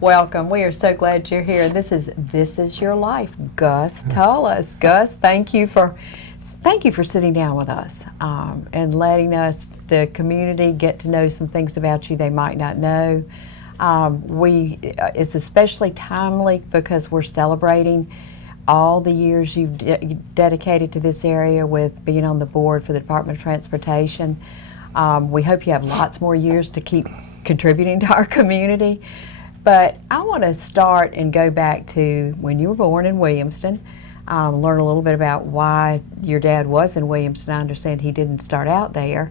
Welcome. We are so glad you're here. This is your life, Gus Tulloss. Gus, thank you for sitting down with us and letting us, the community, get to know some things about you they might not know. It's especially timely because we're celebrating all the years you've dedicated to this area with being on the board for the Department of Transportation. We hope you have lots more years to keep contributing to our community. But I want to start and go back to when you were born in Williamston, learn a little bit about why your dad was in Williamston. I understand he didn't start out there.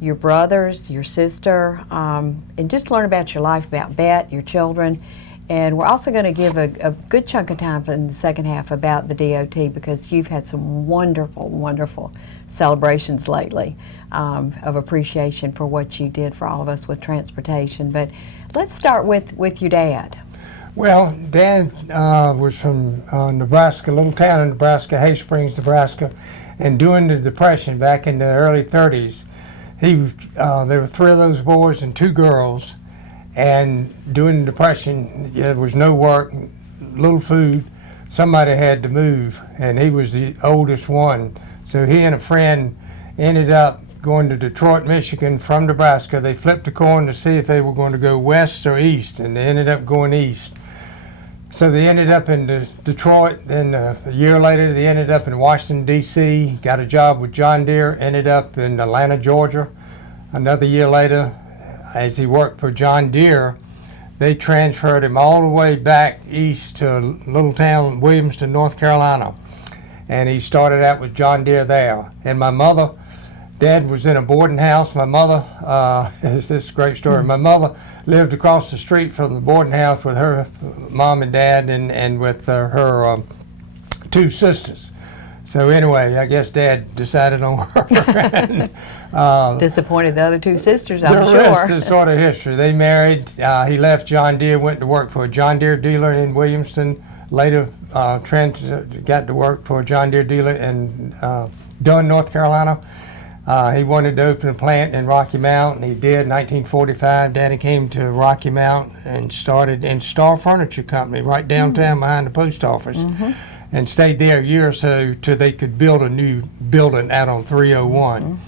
Your brothers, your sister, and just learn about your life, about Bet, your children. And we're also going to give a good chunk of time in the second half about the DOT because you've had some wonderful, wonderful celebrations lately of appreciation for what you did for all of us with transportation. But let's start with your dad. Well, Dad was from Nebraska, a little town in Nebraska, Hay Springs, Nebraska, and during the Depression back in the early 30s, there were 3 of those boys and 2 girls, and during the Depression, there was no work, little food. Somebody had to move, and he was the oldest one. So he and a friend ended up going to Detroit, Michigan from Nebraska. They flipped a coin to see if they were going to go west or east, and they ended up going east. So they ended up in Detroit, then a year later they ended up in Washington, D.C., got a job with John Deere, ended up in Atlanta, Georgia. Another year later, as he worked for John Deere, they transferred him all the way back east to a little town, Williamston, North Carolina. And he started out with John Deere there. And my mother, Dad was in a boarding house. My mother, this is a great story. My mother lived across the street from the boarding house with her mom and dad and with her 2 sisters. So anyway, I guess Dad decided on her. Disappointed the other 2 sisters, I'm sure. The rest is sort of history. They married. He left John Deere, went to work for a John Deere dealer in Williamston. Later, got to work for a John Deere dealer in Dunn, North Carolina. He wanted to open a plant in Rocky Mount, and he did in 1945. Daddy came to Rocky Mount and started in Star Furniture Company right downtown behind the post office, and stayed there a year or so till they could build a new building out on 301.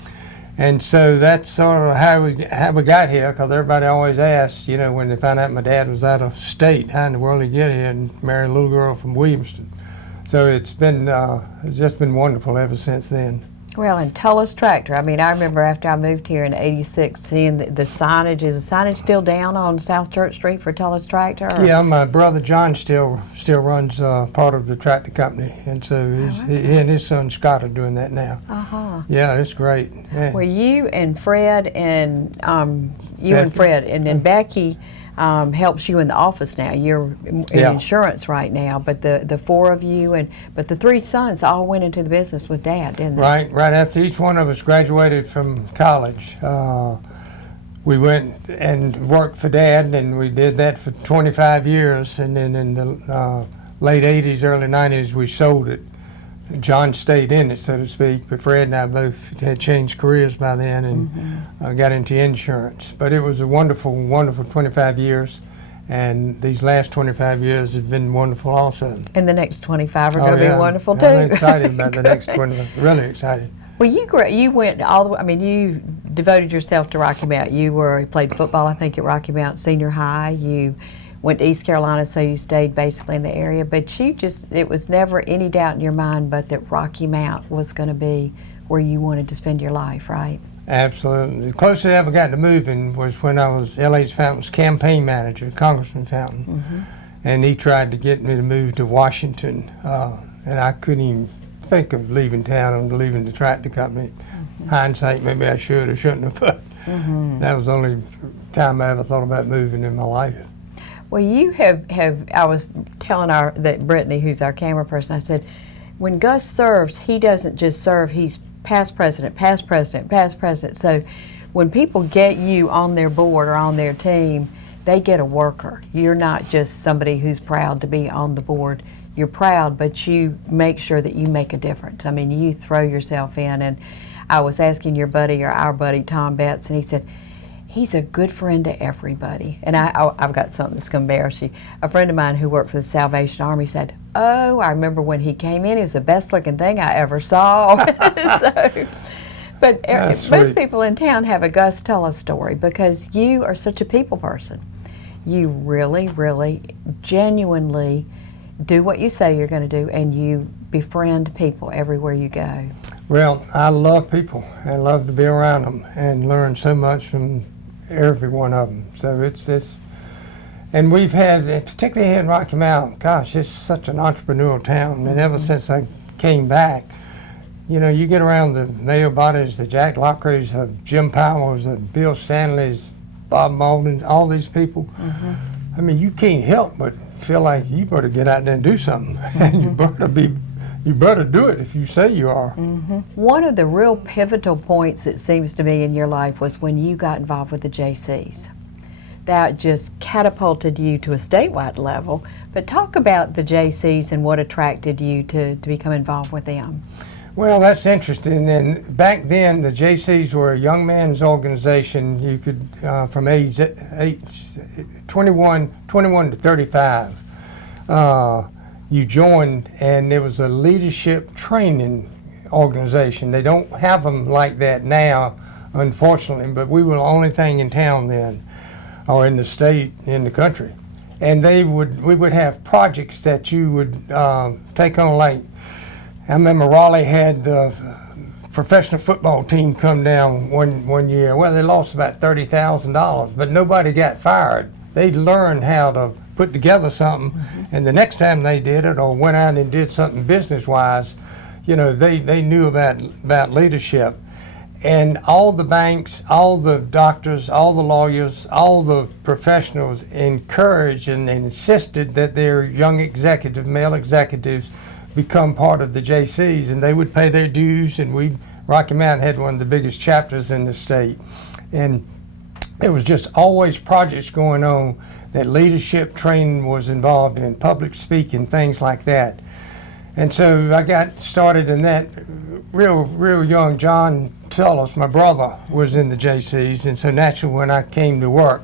And so that's sort of how we got here, because everybody always asks, you know, when they found out my dad was out of state, how in the world did he get here and marry a little girl from Williamston? So it's just been wonderful ever since then. Well, and Tulloss Tractor. I mean, I remember after I moved here in '86, seeing the signage. Is the signage still down on South Church Street for Tulloss Tractor? Or? Yeah, my brother John still runs part of the tractor company, and so he and his son Scott are doing that now. Yeah, it's great. Yeah. Well, you and Fred and then Becky helps you in the office now. You're in insurance right now, but the 4 of you but the 3 sons all went into the business with Dad, didn't they? Right after each one of us graduated from college, we went and worked for Dad, and we did that for 25 years, and then in the late 80s, early 90s, we sold it. John stayed in it, so to speak, but Fred and I both had changed careers by then and got into insurance. But it was a wonderful, wonderful 25 years, and these last 25 years have been wonderful also. And the next 25 are going to be wonderful too. I'm excited about the next 25, really excited. Well, you went all the way, I mean, you devoted yourself to Rocky Mount. You played football, I think, at Rocky Mount Senior High. You went to East Carolina, so you stayed basically in the area. But it was never any doubt in your mind but that Rocky Mount was going to be where you wanted to spend your life, right? Absolutely. The closest I ever got to moving was when I was L.H. Fountain's campaign manager, Congressman Fountain. And he tried to get me to move to Washington, and I couldn't even think of leaving town and leaving the tractor company. Hindsight, maybe I should or shouldn't have, but that was the only time I ever thought about moving in my life. Well, you have I was telling that Brittany, who's our camera person, I said, when Gus serves, he doesn't just serve, he's past president, past president, past president. So when people get you on their board or on their team, they get a worker. You're not just somebody who's proud to be on the board. You're proud, but you make sure that you make a difference. I mean, you throw yourself in. And I was asking your buddy, or our buddy, Tom Betts, and he said, He's a good friend to everybody. And I've got something that's going to embarrass you. A friend of mine who worked for the Salvation Army said, "Oh, I remember when he came in, he was the best looking thing I ever saw." But most people in town have a Gus Tulloss story because you are such a people person. You really, really, genuinely do what you say you're going to do, and you befriend people everywhere you go. Well, I love people. I love to be around them and learn so much from every one of them. So it's and we've had, particularly here in Rocky Mount, gosh, it's such an entrepreneurial town. And ever since I came back, you know, you get around the Mayo Bodies, the Jack Lockreys, Jim Powers, Bill Stanleys, Bob Malden, all these people. I mean, you can't help but feel like you better get out there and do something. And you better do it if you say you are. One of the real pivotal points, it seems to me, in your life was when you got involved with the JCs. That just catapulted you to a statewide level. But talk about the JCs and what attracted you to become involved with them. Well, that's interesting. And back then, the JCs were a young man's organization. You could, from age 21 to 35, you joined, and it was a leadership training organization. They don't have them like that now, unfortunately, but we were the only thing in town then, or in the state, in the country. And we would have projects that you would take on, like, I remember Raleigh had the professional football team come down one year. Well, they lost about $30,000, but nobody got fired. They learned how to put together something, and the next time they did it or went out and did something business-wise, you know, they knew about leadership. And all the banks, all the doctors, all the lawyers, all the professionals encouraged and insisted that their young executives, male executives, become part of the JCs, and they would pay their dues. And Rocky Mount had one of the biggest chapters in the state, and there was just always projects going on that leadership training was involved in, public speaking, things like that. And so I got started in that real young. Jean Almand, my brother, was in the JCs, and so naturally when I came to work,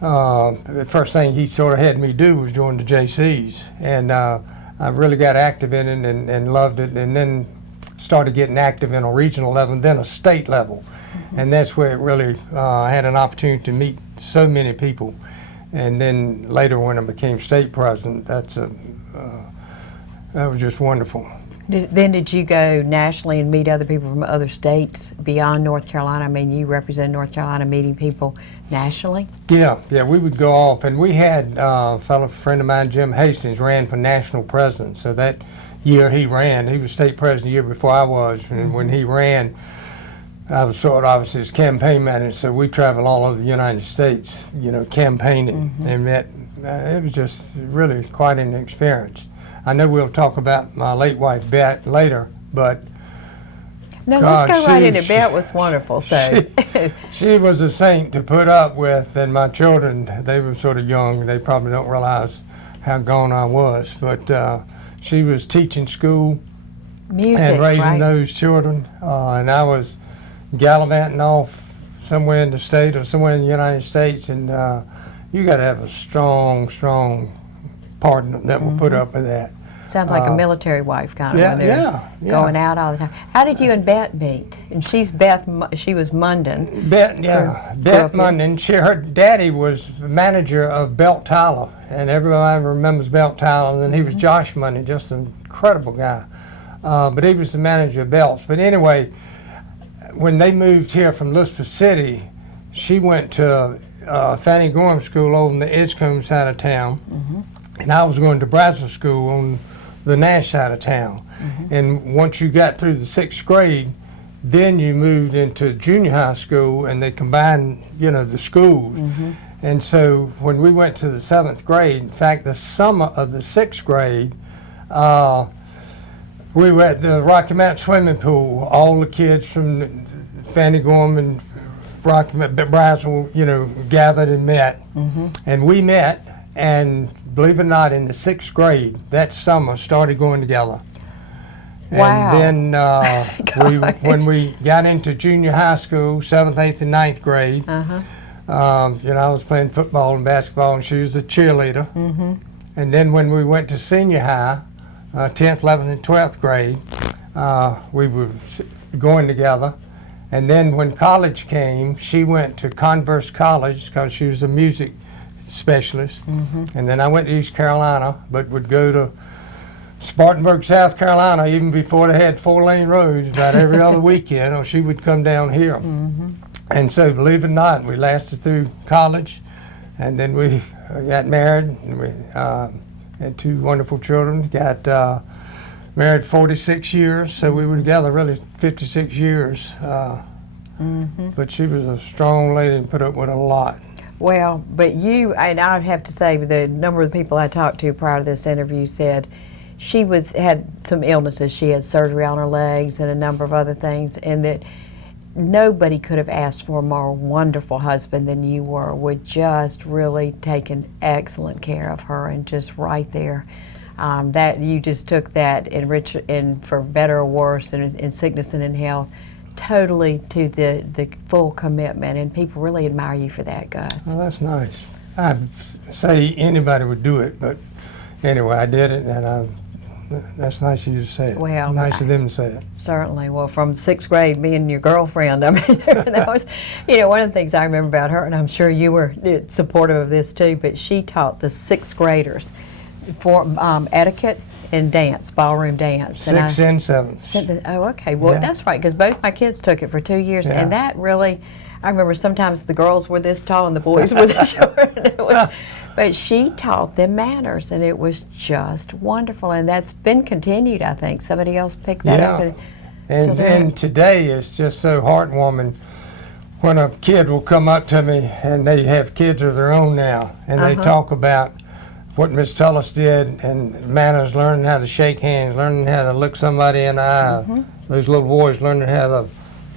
the first thing he sort of had me do was join the JCs. And I really got active in it and loved it, and then started getting active in a regional level and then a state level. And that's where it really, I had an opportunity to meet so many people. And then later when I became state president, that was just wonderful. Then did you go nationally and meet other people from other states beyond North Carolina? I mean, you represent North Carolina, meeting people nationally? Yeah, we would go off, and we had a friend of mine, Jim Hastings, ran for national president. So that year he ran, he was state president the year before I was, and when he ran, I was sort of obviously his campaign manager, so we traveled all over the United States, you know, campaigning, and met. It was just really quite an experience. I know we'll talk about my late wife, Bet, later, but no, let's go right into Bet. Was wonderful. So she was a saint to put up with, and my children, they were sort of young. They probably don't realize how gone I was, but she was teaching school, music, and raising those children, and I was gallivanting off somewhere in the state or somewhere in the United States, and you got to have a strong partner that will put up with that. Sounds like a military wife kind of. Yeah. Going out all the time. How did you and Bet meet? And she's Beth. She was Munden. Beth Munden. Her daddy was manager of Belt Tyler, and everybody remembers Belt Tyler. And he was Josh Munden, just an incredible guy. But he was the manager of Belts. But anyway, when they moved here from Elizabeth City, she went to Fannie Gorham School over on the Edgecombe side of town, and I was going to Brazil School on the Nash side of town. And once you got through the 6th grade, then you moved into junior high school, and they combined, you know, the schools. And so when we went to the 7th grade, in fact, the summer of the 6th grade, we were at the Rocky Mount swimming pool. All the kids from Fannie Gorham and Rocky Mount, Brazil, you know, gathered and met. And we met, and believe it or not, in the 6th grade, that summer, started going together. Wow. And then when we got into junior high school, 7th, 8th, and 9th grade, I was playing football and basketball, and she was the cheerleader. Mm-hmm. And then when we went to senior high, 10th, 11th, and 12th grade, we were going together. And then when college came, she went to Converse College because she was a music specialist. Mm-hmm. And then I went to East Carolina, but would go to Spartanburg, South Carolina, even before they had 4-lane roads, about every other weekend, or she would come down here. Mm-hmm. And so, believe it or not, we lasted through college, and then we got married, and we had 2 wonderful children. Got married 46 years, so we were together really 56 years. Mm-hmm. But she was a strong lady and put up with a lot. Well, but you, and I'd have to say, the number of the people I talked to prior to this interview said she had some illnesses. She had surgery on her legs and a number of other things, and that nobody could have asked for a more wonderful husband than you were, with just really taking excellent care of her and just right there. That you just took that in for better or worse, in sickness and in health, totally to the full commitment, and people really admire you for that, Gus. Well, that's nice. I'd say anybody would do it, but anyway, I did it, and that's nice of you to say it. Well, nice of them to say it. Certainly. Well, from 6th grade, being your girlfriend, I mean, that was, one of the things I remember about her, and I'm sure you were supportive of this too, but she taught the 6th graders for etiquette and dance, ballroom dance. 6th and 7th. Oh, okay. Well, Yeah. that's right, because both my kids took it for 2 years, Yeah. and that really, I remember sometimes the girls were this tall and the boys were this short. But she taught them manners, and it was just wonderful, and that's been continued, I think. Somebody else picked that up. And today it's just so heartwarming when a kid will come up to me, and they have kids of their own now, and they talk about what Miss Tulloss did, and manners, learning how to shake hands, learning how to look somebody in the eye. Those little boys learning how to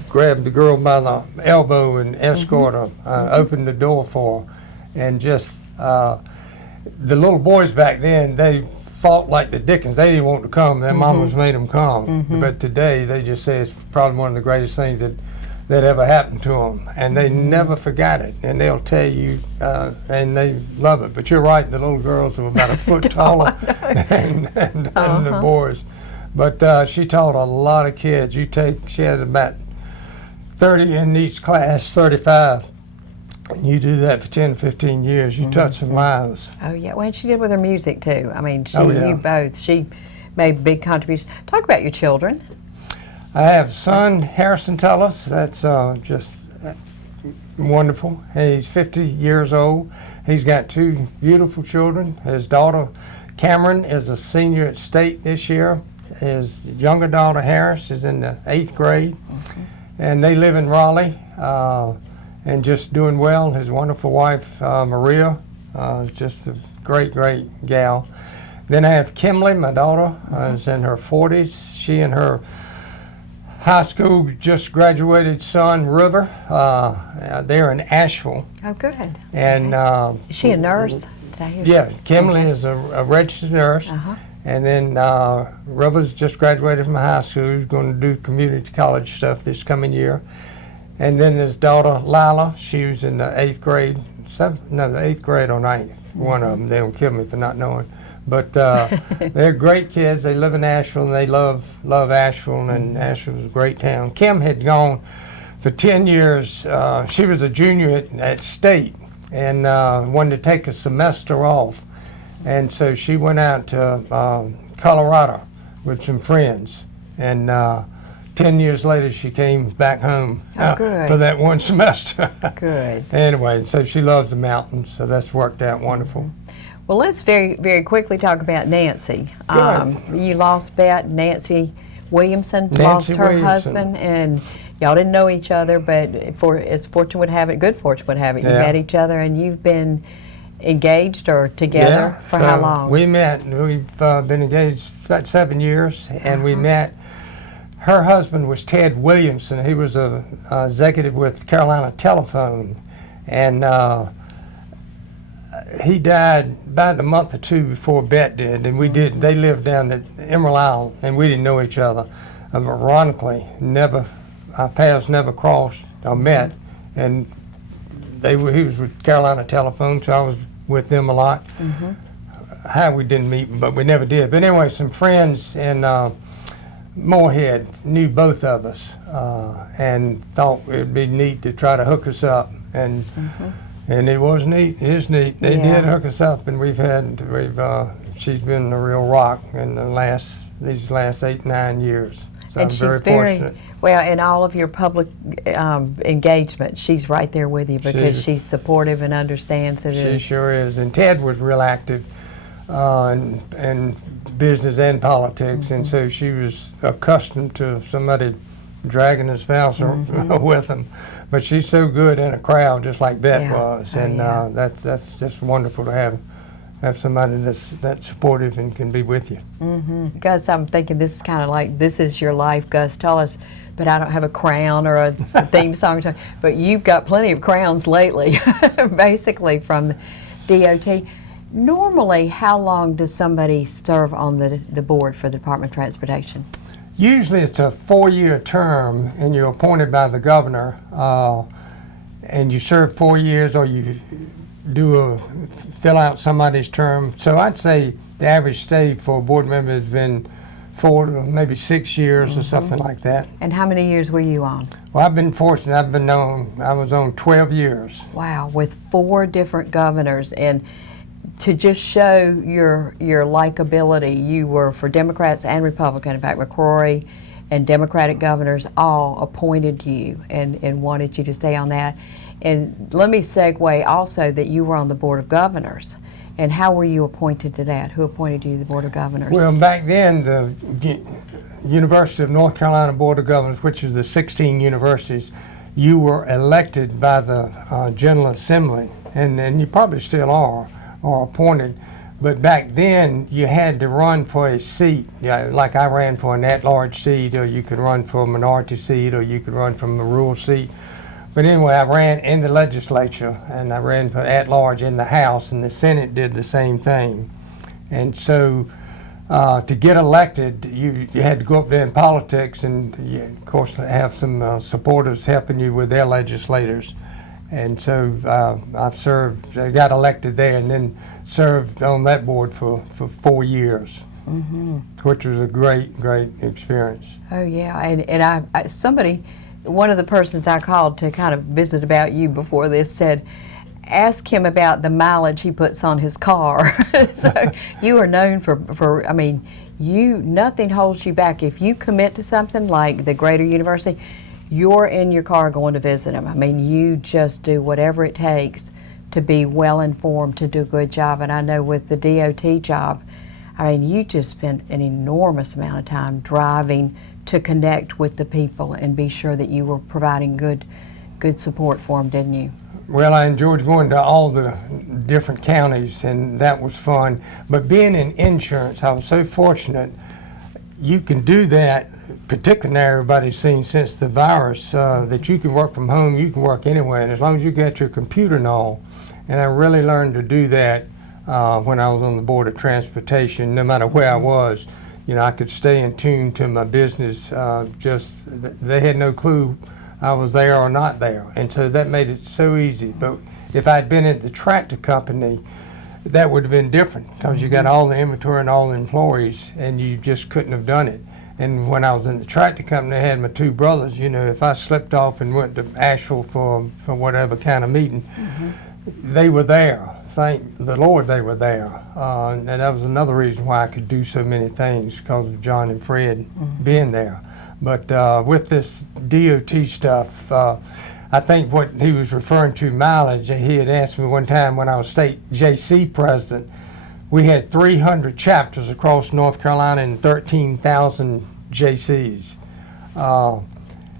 grab the girl by the elbow and escort her, open the door for her, and just the little boys back then, they fought like the Dickens. They didn't want to come. Their mamas made them come. But today, they just say it's probably one of the greatest things that ever happened to them. And they never forgot it. And they'll tell you, and they love it. But you're right, the little girls are about a foot taller than the boys. But she taught a lot of kids. She had about 30 in each class, 35. You do that for 10, 15 years, you touch some lives. Oh, yeah. Well, and she did with her music, too. I mean, you both. She made big contributions. Talk about your children. I have a son, Harrison Tulloss. That's just wonderful. He's 50 years old. He's got 2 beautiful children. His daughter, Cameron, is a senior at state this year. His younger daughter, Harris, is in the 8th grade. And they live in Raleigh. And just doing well. His wonderful wife, Maria, is just a great, great gal. Then I have Kimley, my daughter, is in her 40s. She and her high school just graduated son, River, they're in Asheville. Oh, good. And is she a nurse? Yeah, Kimley is a registered nurse. And then River's just graduated from high school. He's going to do community college stuff this coming year. And then his daughter, Lila, she was in the 8th grade, the 8th grade or 9th, one of them. They'll kill me for not knowing. But they're great kids. They live in Asheville, and they love Asheville, and Asheville's a great town. Kim had gone for 10 years. She was a junior at state and wanted to take a semester off. And so she went out to Colorado with some friends. And 10 years later, she came back home for that one semester. Good. Anyway, so she loves the mountains, so that's worked out wonderful. Well, let's very, very quickly talk about Nancy. You lost Nancy Williamson, lost her husband, and y'all didn't know each other, but as fortune would have it, good fortune would have it, you met each other, and you've been engaged or together for how long? We've been engaged about 7 years, and we met. Her husband was Ted Williamson. He was a executive with Carolina Telephone, and he died about a month or 2 before Bet did, and they lived down at Emerald Isle, and we didn't know each other. Ironically, our paths never crossed or met, and he was with Carolina Telephone, so I was with them a lot. How we didn't meet, but we never did. But anyway, some friends in Moorhead knew both of us and thought it'd be neat to try to hook us up. And it was neat. It is neat. They did hook us up, and she's been a real rock in these last 8-9 years. So And I'm she's very fortunate. well, in all of your public engagement, she's right there with you because she's supportive and understands it. She sure is. And Ted was real active in business and politics, and so she was accustomed to somebody dragging his spouse with them. But she's so good in a crowd, just like Bet was, and that's just wonderful to have somebody that's supportive and can be with you. Gus, I'm thinking this is kind of like, this is your life, Gus Tulloss, but I don't have a crown or a theme song. But you've got plenty of crowns lately, basically from DOT. Normally, how long does somebody serve on the board for the Department of Transportation? Usually it's a 4-year term, and you're appointed by the governor, and you serve 4 years, or you fill out somebody's term. So I'd say the average stay for a board member has been 4 to maybe 6 years or something like that. And how many years were you on? Well, I've been fortunate. I was on 12 years. Wow, with 4 different governors. And to just show your likability, you were for Democrats and Republicans. In fact, McCrory and Democratic governors all appointed you and wanted you to stay on that. And let me segue also that you were on the Board of Governors. And how were you appointed to that? Who appointed you to the Board of Governors? Well, back then, the University of North Carolina Board of Governors, which is the 16 universities, you were elected by the General Assembly, and you probably still are, or appointed. But back then, you had to run for a seat. Like I ran for an at-large seat, or you could run for a minority seat, or you could run from a rural seat. But anyway, I ran in the legislature, and I ran for at-large in the House, and the Senate did the same thing. And so to get elected, you had to go up there in politics, and you, of course, have some supporters helping you with their legislators. And so I got elected there, and then served on that board for 4 years, which was a great experience. Oh yeah, and one of the persons I called to kind of visit about you before this said, ask him about the mileage he puts on his car. So you are known for I mean, nothing holds you back. If you commit to something like the Greater University, you're in your car going to visit them. I mean, you just do whatever it takes to be well informed, to do a good job. And I know with the DOT job, I mean, you just spent an enormous amount of time driving to connect with the people and be sure that you were providing good support for them, didn't you? Well, I enjoyed going to all the different counties, and that was fun. But being in insurance, I was so fortunate. You can do that, particularly now everybody's seen since the virus, that you can work from home, you can work anywhere, and as long as you got your computer and all. And I really learned to do that when I was on the Board of Transportation, no matter where I was. You know, I could stay in tune to my business. They had no clue I was there or not there, and so that made it so easy. But if I'd been at the tractor company, that would have been different, because you got all the inventory and all the employees, and you just couldn't have done it. And when I was in the tractor company, I had my 2 brothers. You know, if I slipped off and went to Asheville for whatever kind of meeting, they were there. Thank the Lord they were there. And that was another reason why I could do so many things, because of John and Fred being there. But with this DOT stuff, I think what he was referring to, mileage, he had asked me one time when I was state JC president, we had 300 chapters across North Carolina and 13,000 JCs.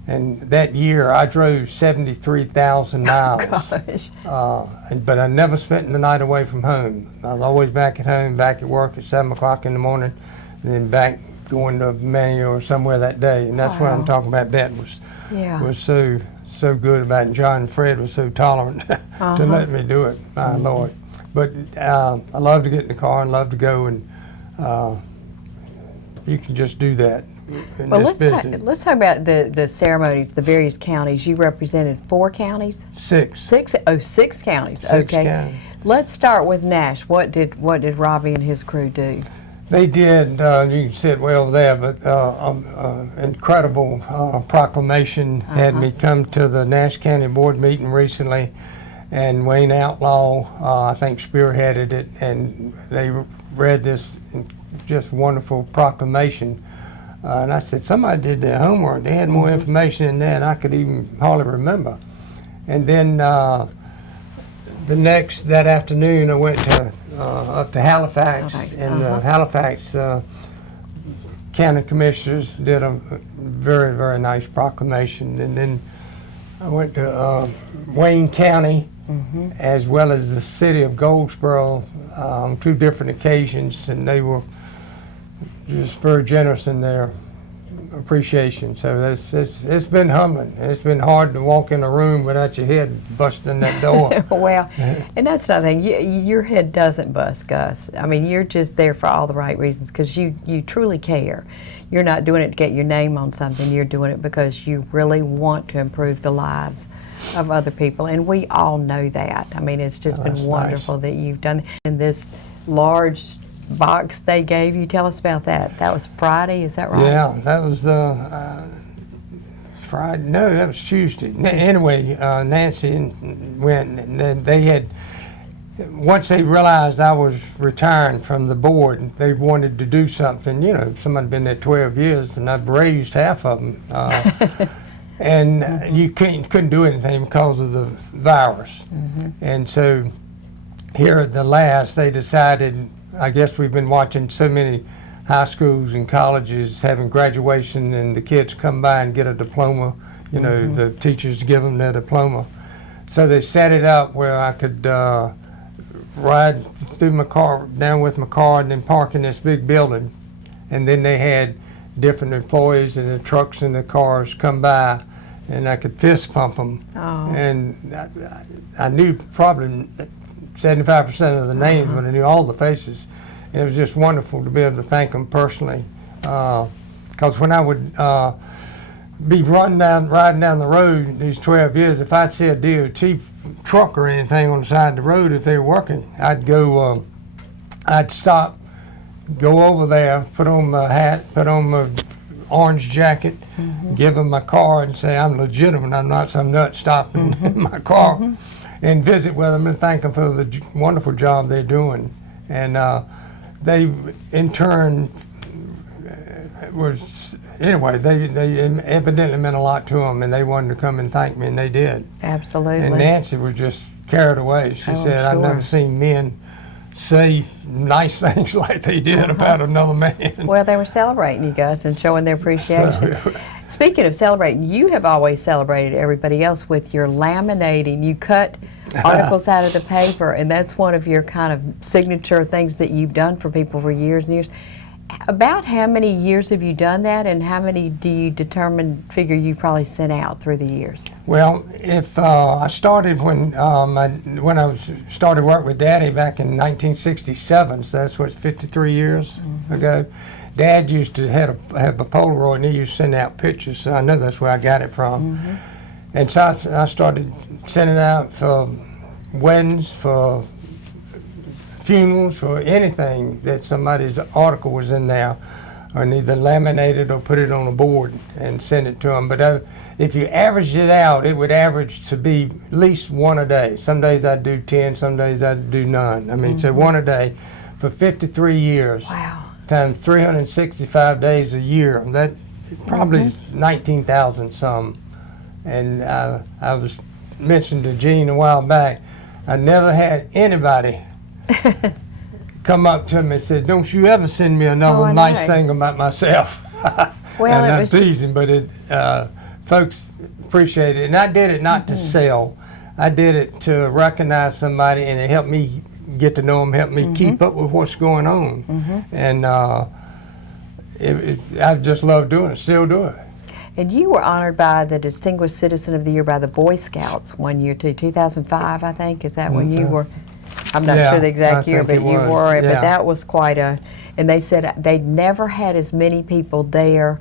And that year I drove 73,000 miles. Oh, gosh. But I never spent the night away from home. I was always back at home, back at work at 7 o'clock in the morning, and then back going to Manio or somewhere that day. And that's what I'm talking about. That was so good about it. John and Fred was so tolerant to let me do it, my Lord. But I love to get in the car and love to go and you can just do that in Well, this business. let's talk about the ceremonies, the various counties. You represented 4 counties? Six. 6 counties. Six Okay. counties. Let's start with Nash. What did Robbie and his crew do? They did, you can see it way over there, but incredible proclamation had me come to the Nash County Board meeting recently, and Wayne Outlaw, I think, spearheaded it, and they read this just wonderful proclamation. And I said, somebody did their homework. They had more information in there than I could even hardly remember. And then that afternoon, I went to up to Halifax, and the Halifax County Commissioners did a very, very nice proclamation. And then I went to Wayne County, as well as the city of Goldsboro, on 2 different occasions, and they were just very generous in their appreciation. So it's been humbling. It's been hard to walk in a room without your head busting that door. Well, and that's another thing. Your head doesn't bust, Gus. I mean, you're just there for all the right reasons because you truly care. You're not doing it to get your name on something. You're doing it because you really want to improve the lives of other people, and we all know that. I mean, it's just been wonderful that you've done in this large box they gave you. Tell us about that. That was Friday, is that right? Yeah, that was Friday. No, that was Tuesday. Anyway, Nancy went, and they had, once they realized I was retiring from the board, they wanted to do something. You know, somebody had been there 12 years, and I've raised half of them. And you couldn't do anything because of the virus. And so here at the last, they decided, I guess we've been watching so many high schools and colleges having graduation, and the kids come by and get a diploma. You know, the teachers give them their diploma. So they set it up where I could ride through my car, down with my car, and then park in this big building. And then they had different employees in the trucks and the cars come by, and I could fist pump them. And I knew probably 75% of the names, but I knew all the faces. And it was just wonderful to be able to thank them personally. Because when I would be riding down the road these 12 years, if I'd see a DOT truck or anything on the side of the road, if they were working, I'd go, I'd stop, go over there, put on my hat, put on my orange jacket, give them my card and say I'm legitimate, I'm not some nut stopping in my car, and visit with them and thank them for the wonderful job they're doing. And they in turn anyway, they evidently meant a lot to them, and they wanted to come and thank me, and they did. Absolutely. And Nancy was just carried away. She said, I've never seen men say nice things like they did about another man. Well, they were celebrating you guys and showing their appreciation. Speaking of celebrating, you have always celebrated everybody else with your laminating. You cut articles out of the paper, and that's one of your kind of signature things that you've done for people for years and years. About how many years have you done that, and how many do you figure you probably sent out through the years? Well, if I started when I started work with Daddy back in 1967, so that's what 53 years ago. Dad used to have a Polaroid, and he used to send out pictures, so I know that's where I got it from. And so I started sending out for weddings, for funerals, or anything that somebody's article was in there, or either laminated or put it on a board and send it to them. But if you averaged it out, it would average to be at least one a day. Some days I'd do 10, some days I'd do none. I mean, so one a day for 53 years. Wow. Times 365 days a year. That probably is 19,000 some. And I was mentioned to Jean a while back, I never had anybody come up to me and said, don't you ever send me another nice thing about myself. Well, and I'm teasing, but folks appreciate it. And I did it not to sell. I did it to recognize somebody, and it helped me get to know them, helped me keep up with what's going on. And I just love doing it, still do it. And you were honored by the Distinguished Citizen of the Year by the Boy Scouts one year too, 2005, I think. Is that when you were? I'm not Yeah, sure the exact I year, think but it you was, were. yeah. But that was quite a. And they said they'd never had as many people there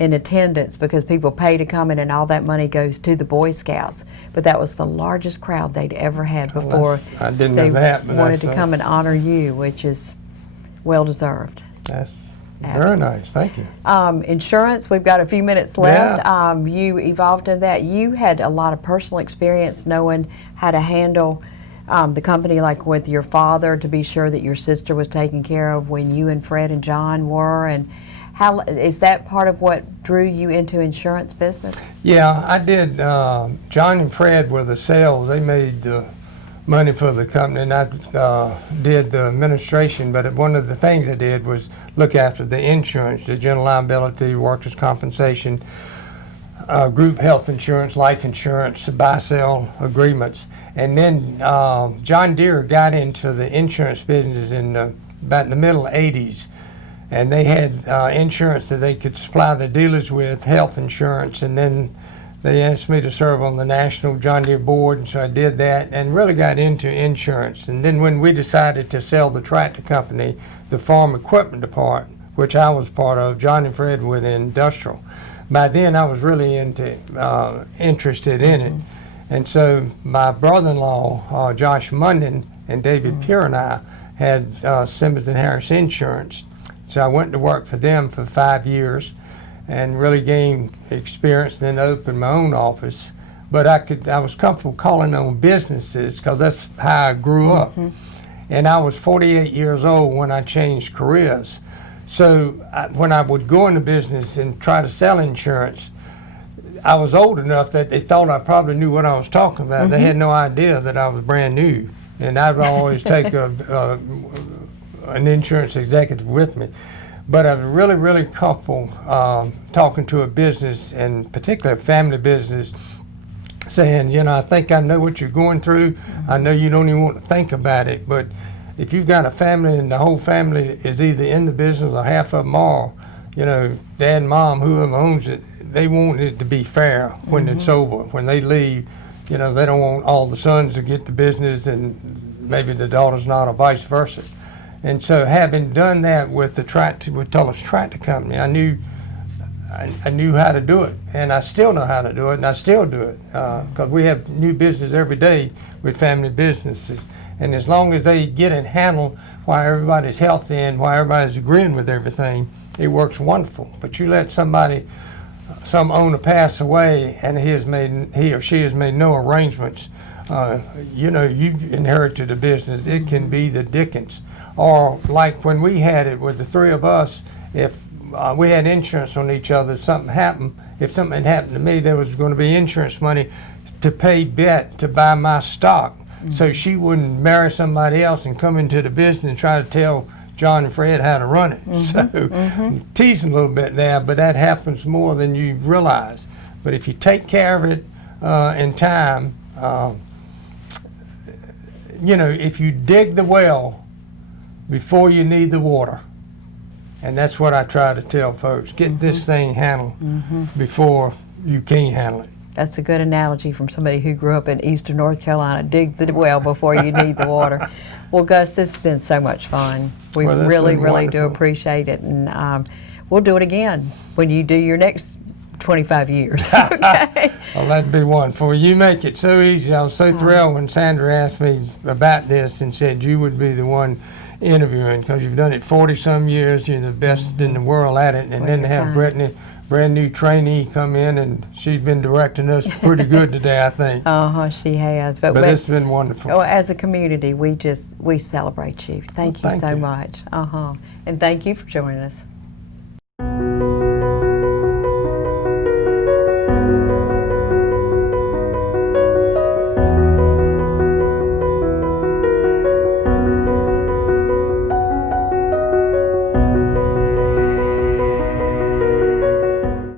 in attendance because people pay to come in, and all that money goes to the Boy Scouts. But that was the largest crowd they'd ever had before. I didn't they know that. But wanted that's, to come and honor you, which is well deserved. That's very nice. Thank you. Insurance, we've got a few minutes left. You evolved in that. You had a lot of personal experience knowing how to handle the company, like with your father, to be sure that your sister was taken care of when you and Fred and John were. And how is that part of what drew you into insurance business? Yeah, I did. John and Fred were the sales. They made the money for the company, and I did the administration. But one of the things I did was look after the insurance, the general liability, workers' compensation, group health insurance, life insurance, buy-sell agreements. And then John Deere got into the insurance business in about the middle 80s. And they had insurance that they could supply the dealers with, health insurance. And then they asked me to serve on the National John Deere board, and so I did that and really got into insurance. And then when we decided to sell the tractor company, the farm equipment department, which I was part of, John and Fred were the industrial. By then I was really interested in it. And so my brother-in-law, Josh Munden, and David Pure and I had Simmons and Harris Insurance. So I went to work for them for 5 years and really gained experience, then opened my own office. But I was comfortable calling on businesses because that's how I grew up. And I was 48 years old when I changed careers. So when I would go into business and try to sell insurance, I was old enough that they thought I probably knew what I was talking about. They had no idea that I was brand new. And I'd always take an insurance executive with me. But I was really, really comfortable talking to a business, and particularly a family business, saying, you know, I think I know what you're going through. I know you don't even want to think about it, but if you've got a family and the whole family is either in the business or half of them are, you know, dad and mom, whoever owns it, they want it to be fair when it's over. When they leave, you know, they don't want all the sons to get the business and maybe the daughters not, or vice versa. And so having done that with the Tulloss Tractor Company, I knew how to do it, and I still know how to do it, and I still do it because we have new business every day with family businesses. And as long as they get it handled while everybody's healthy and while everybody's agreeing with everything, it works wonderful. But you let some owner pass away and he or she has made no arrangements, you know, you've inherited a business. It can be the dickens. Or like when we had it with the three of us, if we had insurance on each other, if something happened to me, there was going to be insurance money to pay Bet to buy my stock. So she wouldn't marry somebody else and come into the business and try to tell John and Fred how to run it. So I'm teasing a little bit there, but that happens more than you realize. But if you take care of it in time, you know, if you dig the well before you need the water, and that's what I try to tell folks, get this thing handled before you can't handle it. That's a good analogy from somebody who grew up in eastern North Carolina. Dig the well before you need the water. Well, Gus, this has been so much fun. We really do appreciate it. And we'll do it again when you do your next 25 years. Okay? Well, that'd be wonderful. You make it so easy. I was so thrilled when Sandra asked me about this and said you would be the one interviewing because you've done it 40-some years. You're the best in the world at it. And then to have Brittany, brand new trainee, come in, and she's been directing us pretty good today, I think. She has. But it's been wonderful. Oh, as a community, we celebrate you. Thank you so much. And thank you for joining us.